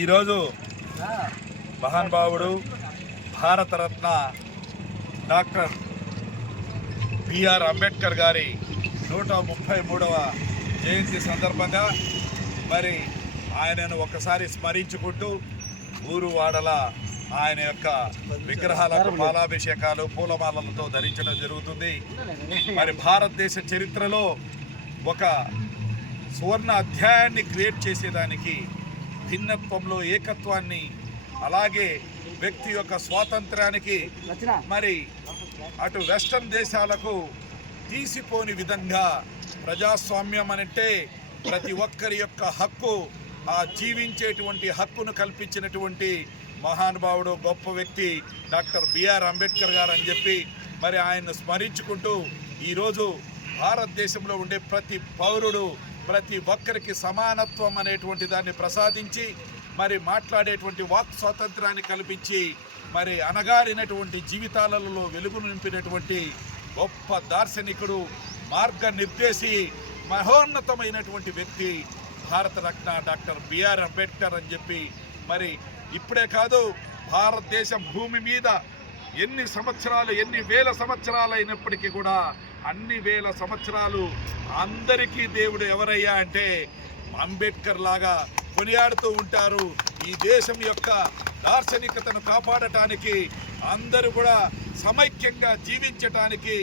ఈరోజు మహానుభావుడు Bharat Ratna doctor BR Ambedkar గారి నూట ముప్పై మూడవ జయంతి సందర్భంగా మరి ఆయనను ఒకసారి స్మరించుకుంటూ ఊరు వాడల ఆయన యొక్క విగ్రహాలకు మాలాభిషేకాలు పూలమాలలతో ధరించడం జరుగుతుంది. మరి భారతదేశ చరిత్రలో ఒక సువర్ణ అధ్యాయాన్ని క్రియేట్ చేసేదానికి భిన్నత్వంలో ఏకత్వాన్ని అలాగే వ్యక్తి యొక్క స్వాతంత్రానికి మరి అటు వెస్టర్న్ దేశాలకు తీసిపోని విధంగా ప్రజాస్వామ్యం అంటే ప్రతి ఒక్కరి యొక్క హక్కు ఆ జీవించేటువంటి హక్కును కల్పించినటువంటి మహానుభావుడు గొప్ప వ్యక్తి డాక్టర్ బిఆర్ అంబేద్కర్ గారు అని చెప్పి మరి ఆయన్ను స్మరించుకుంటూ ఈరోజు భారతదేశంలో ఉండే ప్రతి పౌరుడు ప్రతి ఒక్కరికి సమానత్వం అనేటువంటి దాన్ని ప్రసాదించి మరి మాట్లాడేటువంటి వాక్ స్వాతంత్రాన్ని కల్పించి మరి అనగారినటువంటి జీవితాలలో వెలుగు నింపినటువంటి గొప్ప దార్శనికుడు మార్గనిర్దేశి మహోన్నతమైనటువంటి వ్యక్తి భారతరత్న డాక్టర్ బిఆర్ అంబేద్కర్ అని చెప్పి మరి ఇప్పుడే కాదు భారతదేశం భూమి మీద ఎన్ని సంవత్సరాలు ఎన్ని వేల సంవత్సరాలు అయినప్పటికీ కూడా అన్ని వేల సంవత్సరాలు అందరికీ దేవుడు ఎవరయ్యా అంటే అంబేద్కర్ లాగా కొనియాడుతూ ఉంటారు. ఈ దేశం యొక్క దార్శనికతను కాపాడటానికి అందరూ కూడా సమైక్యంగా జీవించటానికి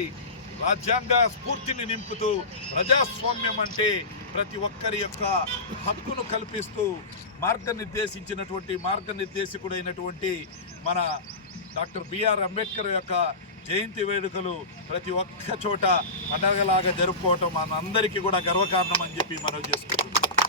రాజ్యాంగ స్ఫూర్తిని నింపుతూ ప్రజాస్వామ్యం అంటే ప్రతి ఒక్కరి యొక్క హక్కును కల్పిస్తూ మార్గనిర్దేశించినటువంటి మార్గనిర్దేశకుడైనటువంటి మన డాక్టర్ బిఆర్ అంబేద్కర్ యొక్క జయంతి వేడుకలు ప్రతి ఒక్క చోట పండగలాగా జరుపుకోవటం మనందరికీ కూడా గర్వకారణం అని చెప్పి మనం చేసుకుంటున్నాం.